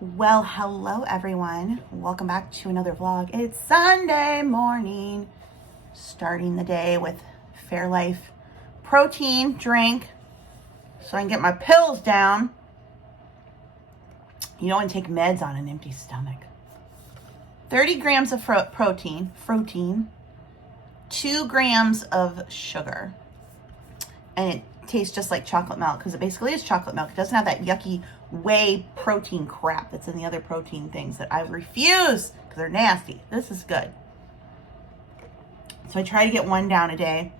Well, hello everyone. Welcome back to another vlog. It's Sunday morning, starting the day with Fairlife protein drink so I can get my pills down. You don't want to take meds on an empty stomach. 30 grams of protein, 2 grams of sugar, and it tastes just like chocolate milk because it basically is chocolate milk. It doesn't have that yucky whey protein crap that's in the other protein things that I refuse because they're nasty. This is good. So I try to get 1 down a day.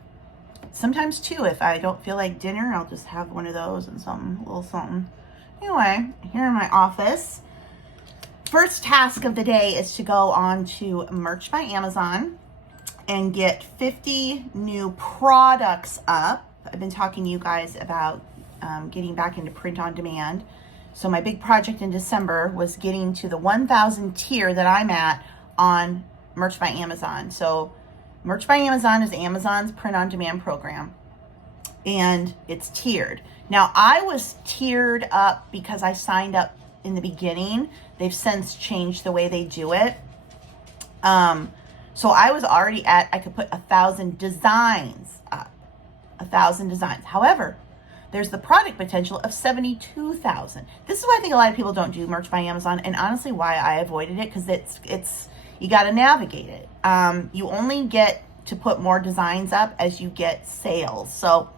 Sometimes 2. If I don't feel like dinner, I'll just have one of those and a little something. Anyway, here in my office, first task of the day is to go on to Merch by Amazon and get 50 new products up. I've been talking to you guys about getting back into print on demand. So my big project in December was getting to the 1,000 tier that I'm at on Merch by Amazon. So Merch by Amazon is Amazon's print on demand program, and it's tiered. Now I was tiered up because I signed up in the beginning. They've since changed the way they do it. So I was already at, I could put 1,000 designs up, 1,000 designs. However, there's the product potential of 72,000. This is why I think a lot of people don't do Merch by Amazon, and honestly why I avoided it, because it's you got to navigate it. You only get to put more designs up as you get sales. So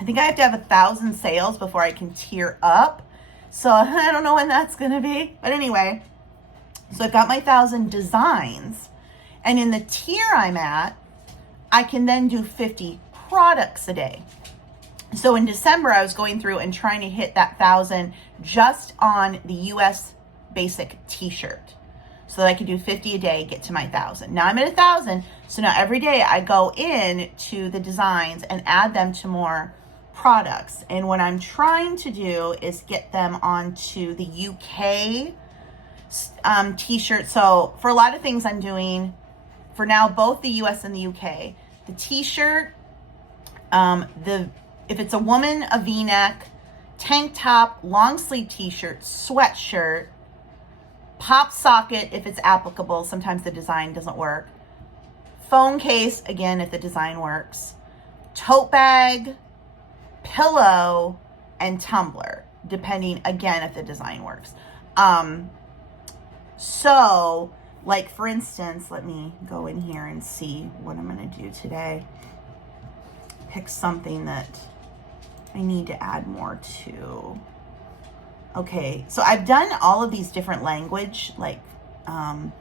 I think I have to have 1,000 sales before I can tier up. So I don't know when that's going to be. But anyway, so I've got my 1,000 designs. And in the tier I'm at, I can then do 50 products a day. So in December, I was going through and trying to hit that 1,000 just on the US basic t-shirt, so that I could do 50 a day, get to my 1,000. Now I'm at 1,000. So now every day I go in to the designs and add them to more products. And what I'm trying to do is get them onto the UK t-shirt. So for a lot of things I'm doing, for now, both the US and the UK, the t-shirt, if it's a woman, a v-neck, tank top, long sleeve t-shirt, sweatshirt, pop socket if it's applicable. Sometimes the design doesn't work. Phone case, again, if the design works. Tote bag, pillow, and tumbler, depending, again, if the design works. So, like for instance, let me go in here and see what I'm going to do today. Pick something that I need to add more to. Okay, so I've done all of these different language, like, the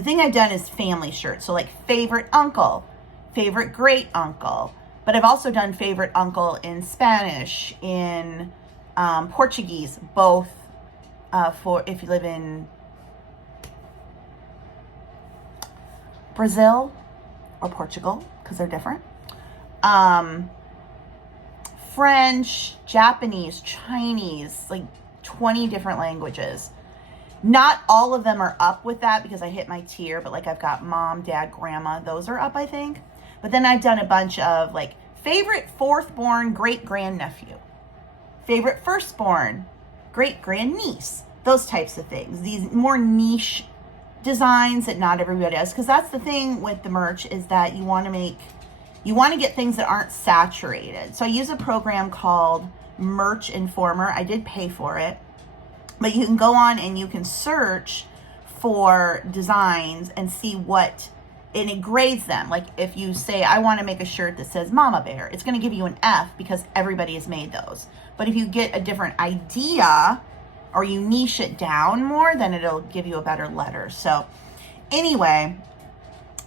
thing I've done is family shirts. So like favorite uncle, favorite great uncle, but I've also done favorite uncle in Spanish, in Portuguese, both for if you live in Brazil or Portugal, because they're different. French, Japanese, Chinese, like 20 different languages. Not all of them are up with that because I hit my tier, but like I've got mom, dad, grandma, those are up, I think. But then I've done a bunch of like favorite fourth-born great grandnephew, favorite firstborn great grandniece, those types of things. These more niche designs that not everybody does, because that's the thing with the merch, is that you want to get things that aren't saturated. So I use a program called Merch Informer. I did pay for it, but you can go on and you can search for designs and see what, and it grades them. Like if you say, I want to make a shirt that says Mama Bear, it's going to give you an F because everybody has made those. But if you get a different idea or you niche it down more, then it'll give you a better letter. So anyway,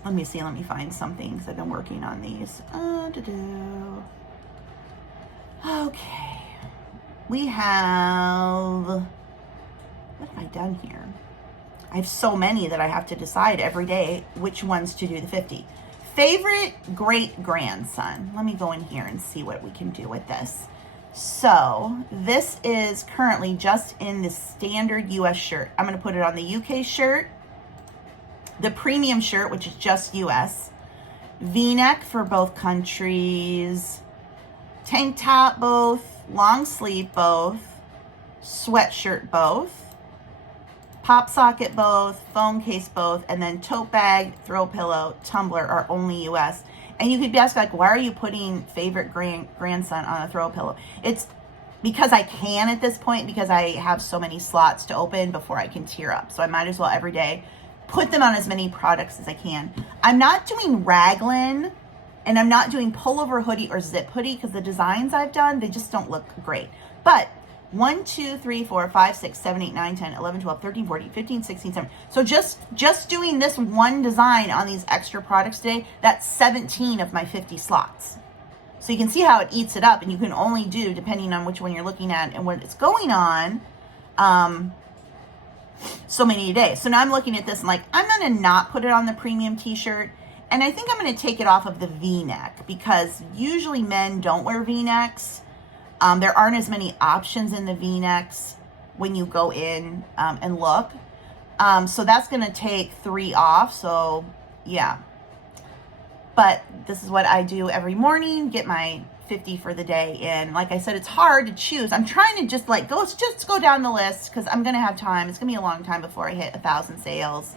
let me see, let me find something because I've been working on these. Okay, we have, what have I done here? I have so many that I have to decide every day which ones to do the 50. Favorite great grandson. Let me go in here and see what we can do with this. So this is currently just in the standard US shirt. I'm going to put it on the UK shirt, the premium shirt, which is just US, V-neck for both countries, tank top both, long sleeve both, sweatshirt both, pop socket both, phone case both, and then tote bag, throw pillow, tumbler are only US. And you could be asked, like, why are you putting favorite grandson on a throw pillow? It's because I can at this point, because I have so many slots to open before I can tier up. So I might as well every day put them on as many products as I can. I'm not doing raglan, and I'm not doing pullover hoodie or zip hoodie because the designs I've done, they just don't look great. But 1, 2, 3, 4, 5, 6, 7, 8, 9, 10, 11, 12, 13, 14, 15, 16, 17. So just doing this one design on these extra products today, that's 17 of my 50 slots. So you can see how it eats it up, and you can only do, depending on which one you're looking at and what it's going on, so many a day. So now I'm looking at this and like, I'm going to not put it on the premium t-shirt. And I think I'm going to take it off of the V-neck, because usually men don't wear V-necks. There aren't as many options in the V-necks when you go in and look. So that's going to take 3 off. So yeah. But this is what I do every morning, get my 50 for the day in. Like I said, it's hard to choose. I'm trying to just like go down the list, because I'm going to have time. It's going to be a long time before I hit 1,000 sales.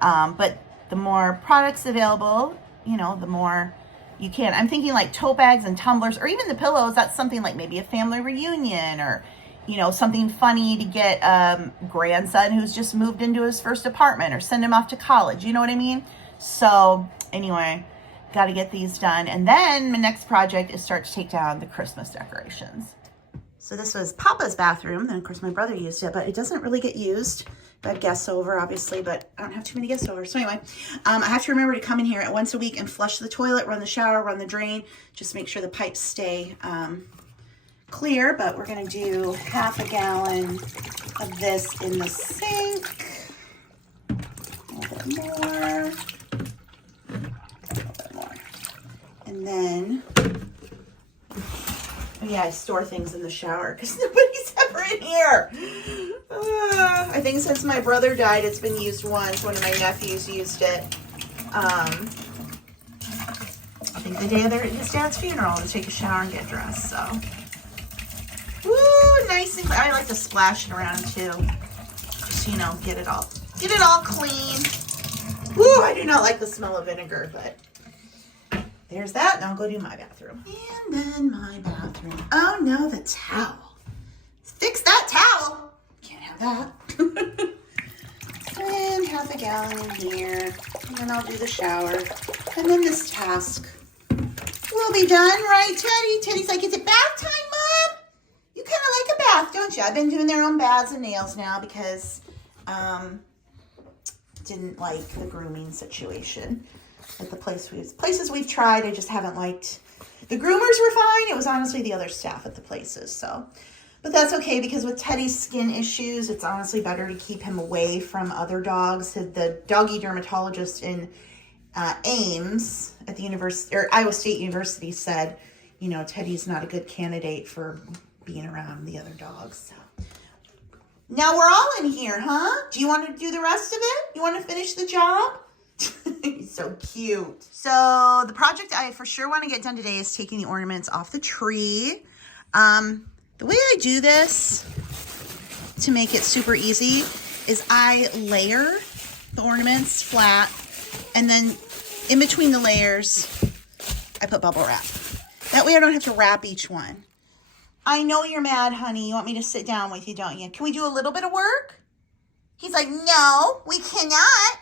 But the more products available, you know, the more you can. I'm thinking like tote bags and tumblers, or even the pillows. That's something like maybe a family reunion, or, you know, something funny to get grandson who's just moved into his first apartment, or send him off to college. You know what I mean? So anyway, got to get these done. And then my next project is start to take down the Christmas decorations. So this was Papa's bathroom. Then of course my brother used it, but it doesn't really get used. I have guests over, obviously, but I don't have too many guests over. So anyway, I have to remember to come in here at once a week and flush the toilet, run the shower, run the drain, just make sure the pipes stay clear. But we're going to do half a gallon of this in the sink. A little bit more. And then, yeah, I store things in the shower because nobody's ever in here. I think since my brother died, it's been used once. One of my nephews used it. I think the day of his dad's funeral, to take a shower and get dressed. So, woo, nice and I like to splash it around too. Just, you know, get it all clean. Woo, I do not like the smell of vinegar, but there's that. Now I'll go do my bathroom. And then my bathroom. Oh no, the towel. Fix that towel. Can't have that. And half a gallon in here. And then I'll do the shower. And then this task will be done, right, Teddy? Teddy's like, is it bath time, Mom? You kind of like a bath, don't you? I've been doing their own baths and nails now because didn't like the grooming situation at the places we've tried. I just haven't liked. The groomers were fine. It was honestly the other staff at the places. So, but that's okay, because with Teddy's skin issues, it's honestly better to keep him away from other dogs. The doggy dermatologist in Ames at the university, or Iowa State University, said, you know, Teddy's not a good candidate for being around the other dogs. So. Now we're all in here, huh? Do you want to do the rest of it? You want to finish the job? He's so cute. So the project I for sure want to get done today is taking the ornaments off the tree. The way I do this to make it super easy is I layer the ornaments flat, and then in between the layers, I put bubble wrap. That way I don't have to wrap each one. I know you're mad, honey. You want me to sit down with you, don't you? Can we do a little bit of work? He's like, no, we cannot.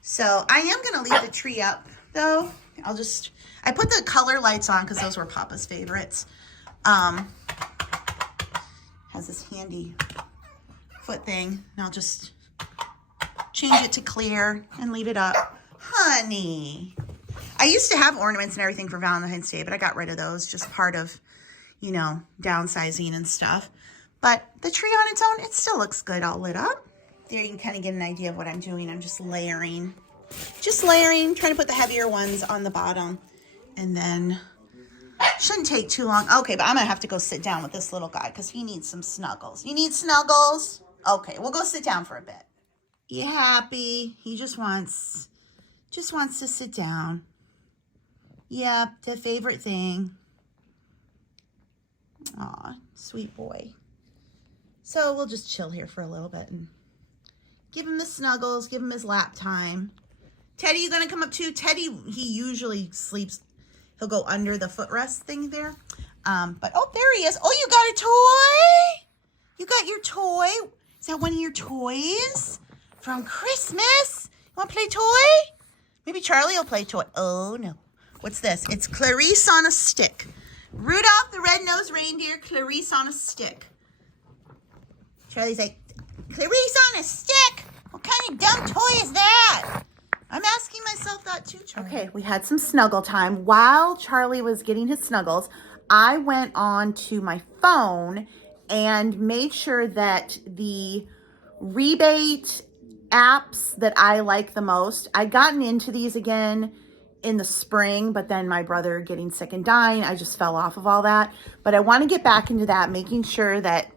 So I am going to leave the tree up, though. I put the color lights on because those were Papa's favorites. Has this handy foot thing. And I'll just change it to clear and leave it up. Honey. I used to have ornaments and everything for Valentine's Day, but I got rid of those. Just part of, you know, downsizing and stuff. But the tree on its own, it still looks good all lit up. There you can kind of get an idea of what I'm doing. I'm just layering, trying to put the heavier ones on the bottom. And then, shouldn't take too long. Okay, but I'm going to have to go sit down with this little guy because he needs some snuggles. You need snuggles? Okay, we'll go sit down for a bit. You happy? He just wants to sit down. Yep, the favorite thing. Aw, sweet boy. So we'll just chill here for a little bit and give him the snuggles, give him his lap time. Teddy, you gonna come up too? Teddy, he usually sleeps, he'll go under the footrest thing there. But, oh, there he is. Oh, you got a toy? You got your toy? Is that one of your toys from Christmas? You want to play toy? Maybe Charlie will play toy. Oh, no. What's this? It's Clarice on a stick. Rudolph the Red-Nosed Reindeer, Clarice on a stick. Charlie's like, Clarice on a stick? What kind of dumb toy is that? I'm asking myself that too, Charlie. Okay, we had some snuggle time. While Charlie was getting his snuggles, I went on to my phone and made sure that the rebate apps that I like the most, I'd gotten into these again in the spring, but then my brother getting sick and dying, I just fell off of all that. But I want to get back into that, making sure that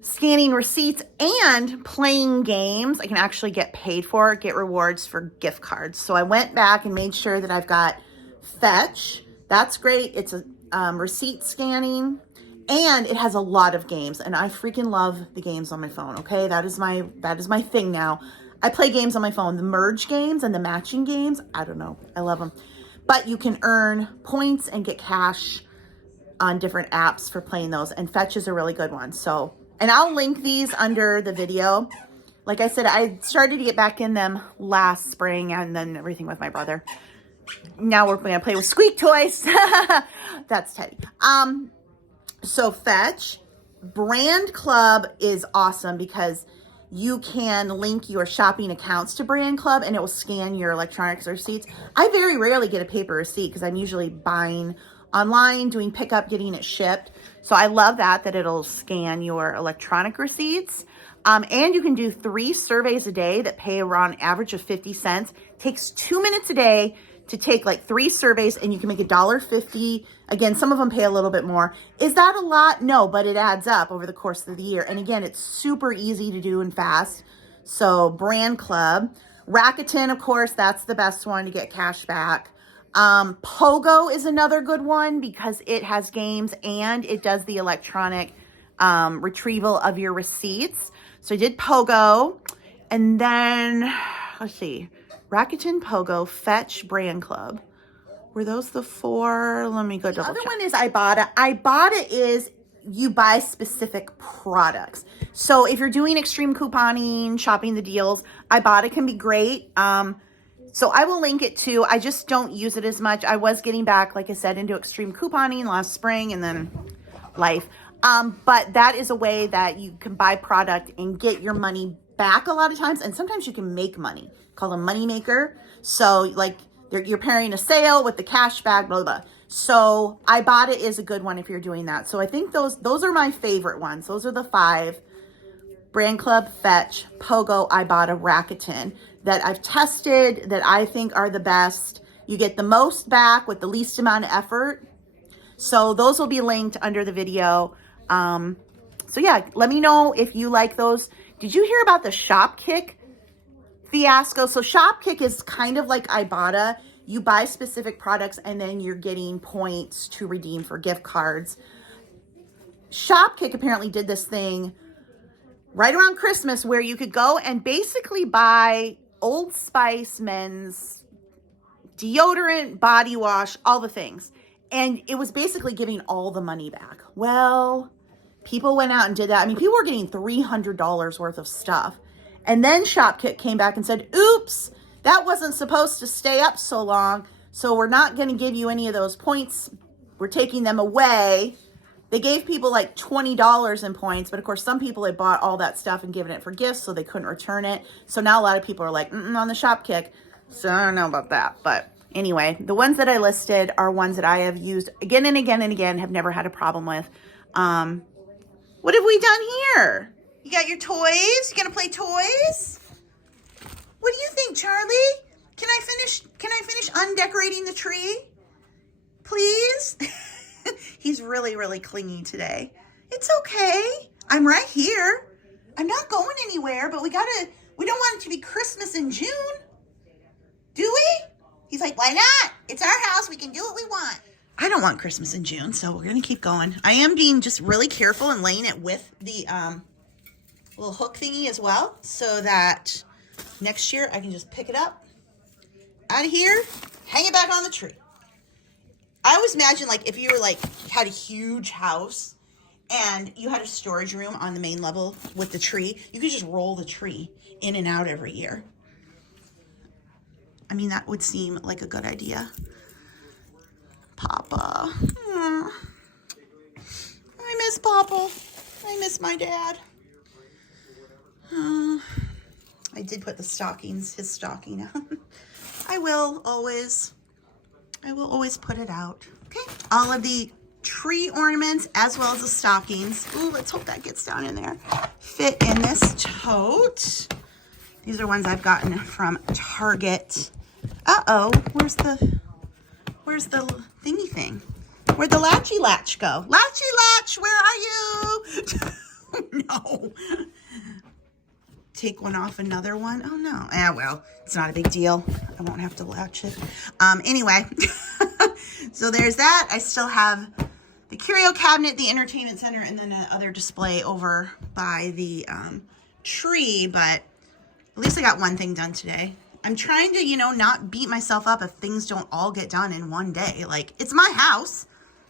scanning receipts and playing games, I can actually get paid for, get rewards for gift cards. So I went back and made sure that I've got Fetch. That's great. It's a receipt scanning, and it has a lot of games, and I freaking love the games on my phone. Okay, that is my thing now. I play games on my phone, the merge games and the matching games. I don't know, I love them. But you can earn points and get cash on different apps for playing those, and Fetch is a really good one. So, and I'll link these under the video. Like I said, I started to get back in them last spring, and then everything with my brother. Now we're gonna play with squeak toys. That's Teddy. So Fetch, Brand Club is awesome because you can link your shopping accounts to Brand Club and it will scan your electronics receipts. I very rarely get a paper receipt because I'm usually buying online, doing pickup, getting it shipped. So I love that it'll scan your electronic receipts. And you can do 3 surveys a day that pay around average of 50 cents. Takes 2 minutes a day to take like 3 surveys, and you can make $1.50. Again, some of them pay a little bit more. Is that a lot? No, but it adds up over the course of the year. And again, it's super easy to do and fast. So Brand Club. Rakuten, of course, that's the best one to get cash back. Pogo is another good one because it has games and it does the electronic retrieval of your receipts. So I did Pogo, and then, let's see, Rakuten, Pogo, Fetch, Brand Club. Were those the 4? Let me go double check. The other one is Ibotta. Ibotta is you buy specific products. So if you're doing extreme couponing, shopping the deals, Ibotta can be great. So I will link it too. I just don't use it as much. I was getting back, like I said, into extreme couponing last spring and then life. But that is a way that you can buy product and get your money back a lot of times. And sometimes you can make money, called a money maker. So like you're pairing a sale with the cash back, blah, blah, blah. So Ibotta is a good one if you're doing that. So I think those are my favorite ones. Those are the 5. Brand Club, Fetch, Pogo, Ibotta, Rakuten that I've tested that I think are the best. You get the most back with the least amount of effort. So those will be linked under the video. So yeah, let me know if you like those. Did you hear about the Shopkick fiasco? So Shopkick is kind of like Ibotta. You buy specific products and then you're getting points to redeem for gift cards. Shopkick apparently did this thing right around Christmas where you could go and basically buy Old Spice men's deodorant, body wash, all the things. And it was basically giving all the money back. Well, people went out and did that. I mean, people were getting $300 worth of stuff. And then Shopkick came back and said, oops, that wasn't supposed to stay up so long. So we're not going to give you any of those points. We're taking them away. They gave people like $20 in points, but of course some people had bought all that stuff and given it for gifts, so they couldn't return it. So now a lot of people are like, on the Shopkick. So I don't know about that. But anyway, the ones that I listed are ones that I have used again and again and again, have never had a problem with. What have we done here? You got your toys? You gonna play toys? What do you think, Charlie? Can I finish undecorating the tree? Please? He's really, really clingy today. It's okay. I'm right here. I'm not going anywhere, but we don't want it to be Christmas in June. Do we? He's like, why not? It's our house. We can do what we want. I don't want Christmas in June, so we're going to keep going. I am being just really careful and laying it with the little hook thingy as well, so that next year I can just pick it up out of here, hang it back on the tree. I always imagine, like, if you were, like, had a huge house and you had a storage room on the main level with the tree, you could just roll the tree in and out every year. I mean, that would seem like a good idea. Papa. I miss Papa. I miss my dad. I did put his stocking on. I will always put it out. Okay. All of the tree ornaments as well as the stockings. Ooh, let's hope that gets down in there. Fit in this tote. These are ones I've gotten from Target. Uh-oh, where's the thingy thing? Where'd the latchy latch go? Latchy latch, where are you? No. Take one off another one. Oh no. Well, it's not a big deal. I won't have to latch it. Anyway, so there's that. I still have the curio cabinet, the entertainment center, and then another display over by the tree, but at least I got one thing done today. I'm trying to, you know, not beat myself up if things don't all get done in one day. Like, it's my house.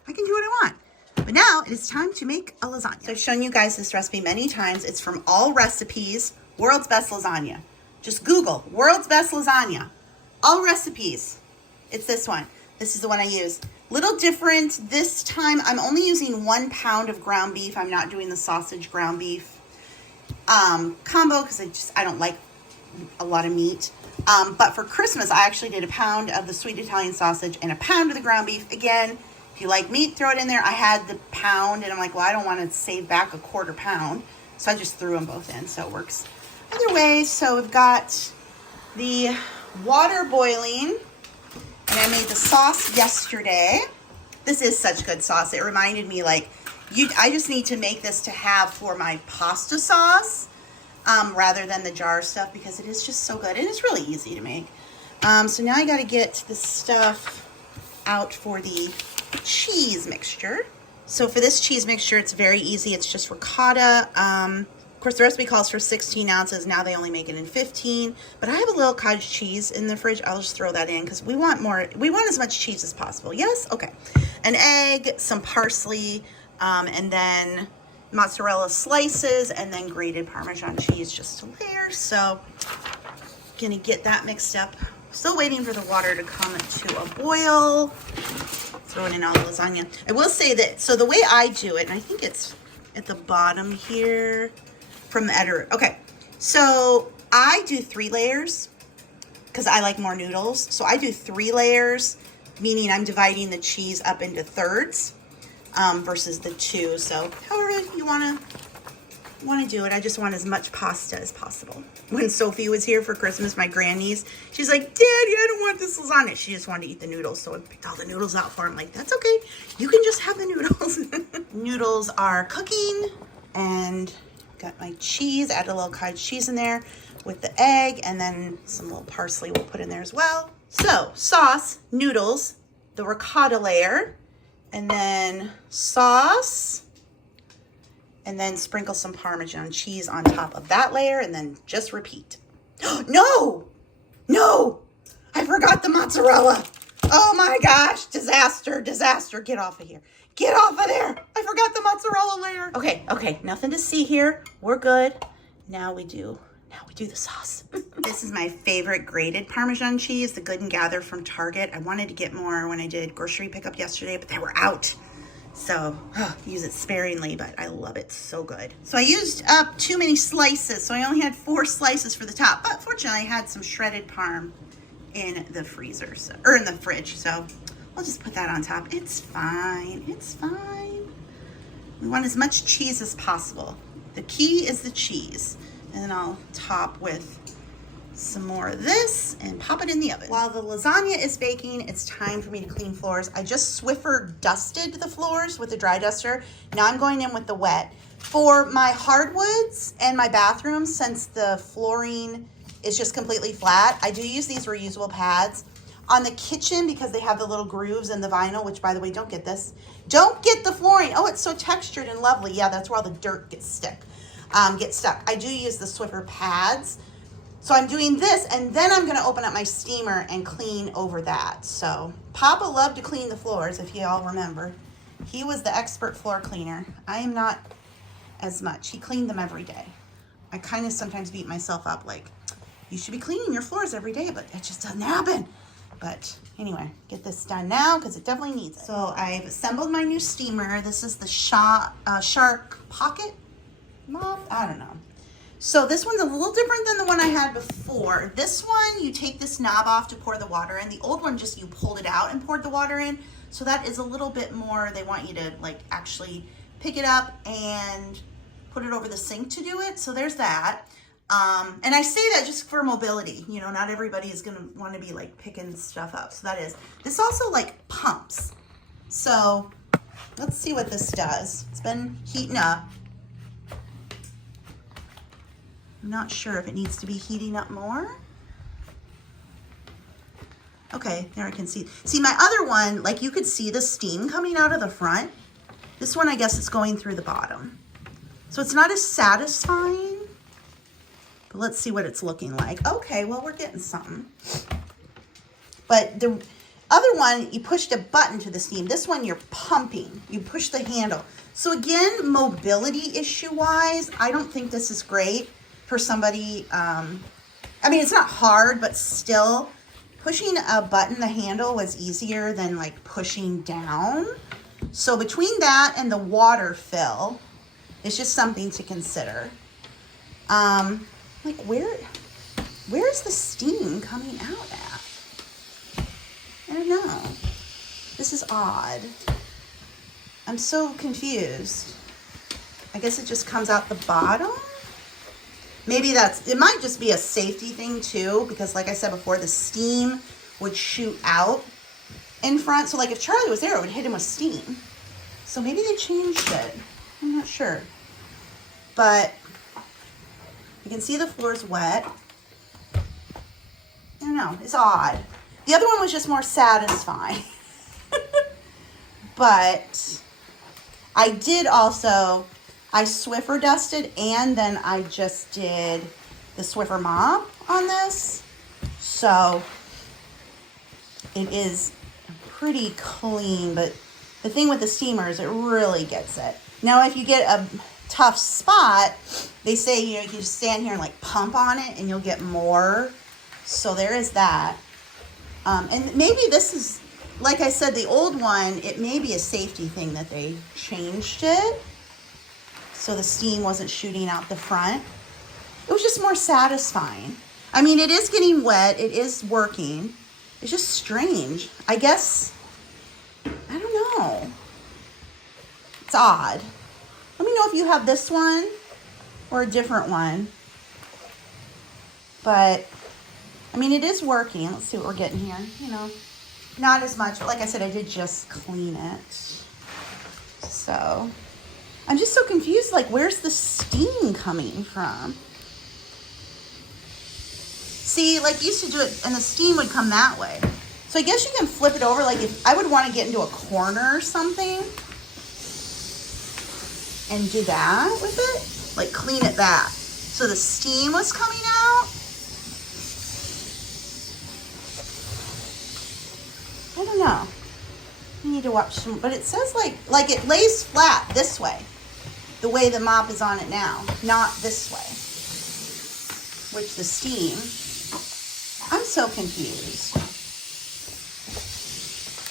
I can do what I want. But now it is time to make a lasagna. So I've shown you guys this recipe many times. It's from All Recipes, World's Best Lasagna. Just Google World's Best Lasagna. All Recipes. It's this one. This is the one I use. Little different this time. I'm only using 1 pound of ground beef. I'm not doing the sausage ground beef combo because I don't like a lot of meat. But for Christmas, I actually did 1 pound of the sweet Italian sausage and 1 pound of the ground beef. Again, if you like meat, throw it in there. I had the pound and I'm like, well, I don't want to save back a 1/4 pound. So I just threw them both in. So it works either way. So we've got the water boiling and I made the sauce yesterday. This is such good sauce. It reminded me, like, I just need to make this to have for my pasta sauce. Rather than the jar stuff because it is just so good and it's really easy to make. So now I got to get the stuff out for the cheese mixture. So for this cheese mixture, it's very easy. It's just ricotta. Of course, the recipe calls for 16 ounces. Now they only make it in 15. But I have a little cottage cheese in the fridge. I'll just throw that in because we want more. We want as much cheese as possible. Yes? Okay. An egg, some parsley, and then mozzarella slices, and then grated Parmesan cheese just to layer. So gonna get that mixed up. Still waiting for the water to come to a boil. Throwing in all the lasagna. I will say that, so the way I do it, and I think it's at the bottom here from the editor. Okay, so I do 3 layers because I like more noodles. So I do 3 layers, meaning I'm dividing the cheese up into thirds. Versus the 2. So however you want to do it. I just want as much pasta as possible. When Sophie was here for Christmas, my grandniece, she's like, Daddy, I don't want this lasagna. She just wanted to eat the noodles. So I picked all the noodles out for her. I'm like, that's okay. You can just have the noodles. Noodles are cooking and got my cheese. Add a little cottage cheese in there with the egg and then some little parsley we'll put in there as well. So sauce, noodles, the ricotta layer, and then sauce, and then sprinkle some Parmesan cheese on top of that layer, and then just repeat. No! No! I forgot the mozzarella. Oh my gosh, disaster, disaster. Get off of here. Get off of there. I forgot the mozzarella layer. Okay, nothing to see here. We're good. Now we do the sauce. This is my favorite grated Parmesan cheese, the Good and Gather from Target. I wanted to get more when I did grocery pickup yesterday, but they were out. So use it sparingly, but I love it. So good. So I used up too many slices. So I only had 4 slices for the top, but fortunately I had some shredded parm in the freezer, or in the fridge. So I'll just put that on top. It's fine. It's fine. We want as much cheese as possible. The key is the cheese. And then I'll top with some more of this and pop it in the oven. While the lasagna is baking, it's time for me to clean floors. I just Swiffer dusted the floors with a dry duster. Now I'm going in with the wet. For my hardwoods and my bathrooms, since the flooring is just completely flat, I do use these reusable pads. On the kitchen, because they have the little grooves in the vinyl, which by the way, don't get this. Don't get the flooring. Oh, it's so textured and lovely. Yeah, that's where all the dirt gets stuck. I do use the Swiffer pads. So I'm doing this, and then I'm gonna open up my steamer and clean over that. So Papa loved to clean the floors, if you all remember. He was the expert floor cleaner. I am not as much. He cleaned them every day. I kind of sometimes beat myself up like, you should be cleaning your floors every day, but it just doesn't happen. But anyway, get this done now because it definitely needs it. So I've assembled my new steamer. This is the Shark Pocket mop. I don't know. So this one's a little different than the one I had before. This one, you take this knob off to pour the water in. The old one, just you pulled it out and poured the water in. So that is a little bit more, they want you to like actually pick it up and put it over the sink to do it. So there's that. And I say that just for mobility, you know, not everybody is going to want to be like picking stuff up. So that is, this also like pumps. So let's see what this does. It's been heating up. I'm not sure if it needs to be heating up more. Okay, there I can see. See, my other one, like you could see the steam coming out of the front. This one, I guess it's going through the bottom. So it's not as satisfying, but let's see what it's looking like. Okay, well, we're getting something. But the other one, you pushed a button to the steam. This one, you're pumping. You push the handle. So again, mobility issue-wise, I don't think this is great for somebody. I mean, it's not hard, but still, pushing a button, the handle was easier than like pushing down. So between that and the water fill, it's just something to consider. Like where's the steam coming out at? I don't know. This is odd. I'm so confused. I guess it just comes out the bottom. Maybe it might just be a safety thing too, because like I said before, the steam would shoot out in front. So like if Charlie was there, it would hit him with steam. So maybe they changed it. I'm not sure. But you can see the floor's wet. I don't know, it's odd. The other one was just more satisfying. But I did also, I Swiffer dusted and then I just did the Swiffer mop on this. So it is pretty clean, but the thing with the steamer is it really gets it. Now, if you get a tough spot, they say, you know, you can just stand here and like pump on it and you'll get more. So there is that. And maybe this is, like I said, the old one, it may be a safety thing that they changed it. So the steam wasn't shooting out the front. It was just more satisfying. I mean, it is getting wet. It is working. It's just strange. I guess, I don't know. It's odd. Let me know if you have this one or a different one. But, I mean, it is working. Let's see what we're getting here. You know, not as much. But like I said, I did just clean it. So, I'm just so confused. Like, where's the steam coming from? See, like, you used to do it, and the steam would come that way. So I guess you can flip it over. Like, if I would want to get into a corner or something and do that with it, like clean it back. So the steam was coming out. I don't know. I need to watch some, but it says like it lays flat this way, the way the mop is on it now, not this way, which the steam, I'm so confused.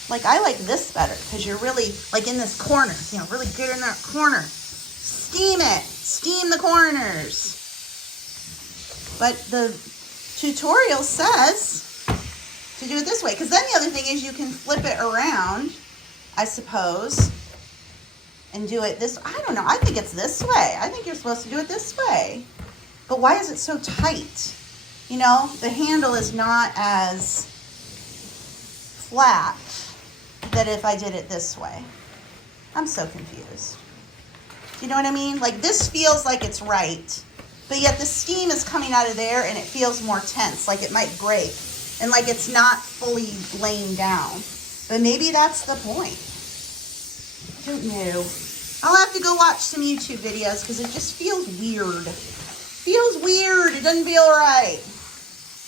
Like, I like this better because you're really like in this corner, you know, really get in that corner. Steam it, steam the corners. But the tutorial says to do it this way, because then the other thing is you can flip it around, I suppose, and do it this, I don't know, I think it's this way. I think you're supposed to do it this way. But why is it so tight? You know, the handle is not as flat that if I did it this way. I'm so confused. You know what I mean? Like, this feels like it's right, but yet the steam is coming out of there and it feels more tense, like it might break. and like it's not fully laying down. But maybe that's the point. I don't know. I'll have to go watch some YouTube videos because it just feels weird. Feels weird. It doesn't feel right.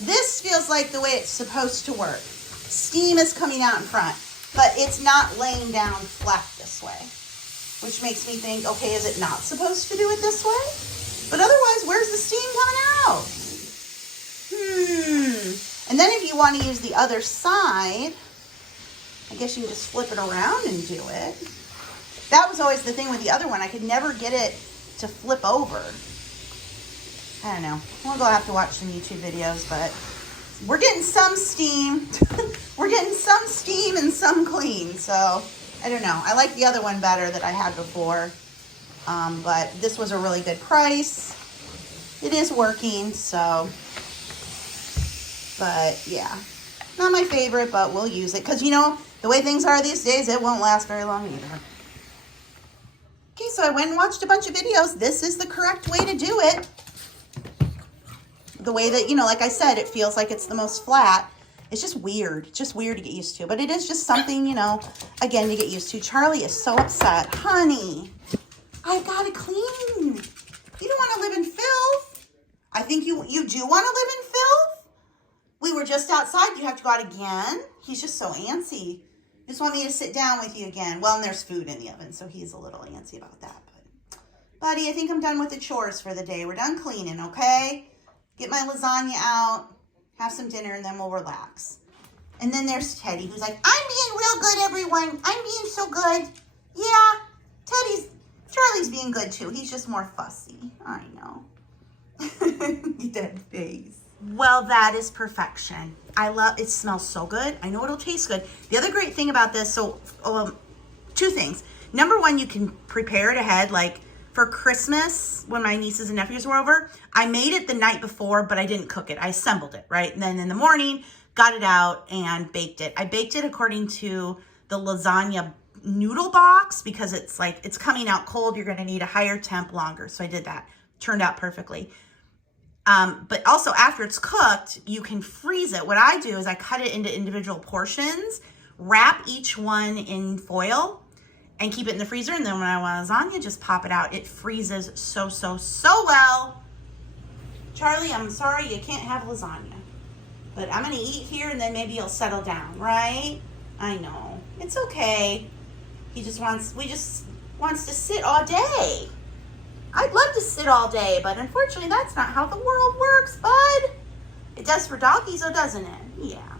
This feels like the way it's supposed to work. Steam is coming out in front, but it's not laying down flat this way, which makes me think, okay, is it not supposed to do it this way? But otherwise, where's the steam coming out? And then if you want to use the other side, I guess you can just flip it around and do it. That was always the thing with the other one. I could never get it to flip over. I don't know. We'll go have to watch some YouTube videos, but we're getting some steam. We're getting some steam and some clean. So I don't know. I like the other one better that I had before. But this was a really good price. It is working, so. But yeah, not my favorite, but we'll use it. Because, you know, the way things are these days, it won't last very long either. Okay, so I went and watched a bunch of videos. This is the correct way to do it. The way that, you know, like I said, it feels like it's the most flat. It's just weird. It's just weird to get used to. But it is just something, you know, again, to get used to. Charlie is so upset. Honey, I gotta clean. You don't want to live in filth. I think you do want to live in filth. We were just outside. You have to go out again. He's just so antsy. Just want me to sit down with you again. Well, and there's food in the oven, so he's a little antsy about that. But, buddy, I think I'm done with the chores for the day. We're done cleaning, okay? Get my lasagna out, have some dinner, and then we'll relax. And then there's Teddy, who's like, I'm being real good, everyone. I'm being so good. Yeah, Charlie's being good, too. He's just more fussy. I know. Dead face. Well, that is perfection. I love, it smells so good. I know it'll taste good. The other great thing about this, so two things. Number one, you can prepare it ahead. Like for Christmas, when my nieces and nephews were over, I made it the night before, but I didn't cook it. I assembled it, right? And then in the morning, got it out and baked it. I baked it according to the lasagna noodle box because it's like, it's coming out cold. You're going to need a higher temp longer. So I did that. Turned out perfectly. But also after it's cooked, you can freeze it. What I do is I cut it into individual portions, wrap each one in foil, and keep it in the freezer. And then when I want lasagna, just pop it out. It freezes so well. Charlie, I'm sorry you can't have lasagna. But I'm going to eat here and then maybe you'll settle down, right? I know. It's okay. He just wants to sit all day. I'd love to sit all day, but unfortunately that's not how the world works, bud. It does for doggies, though, doesn't it? Yeah.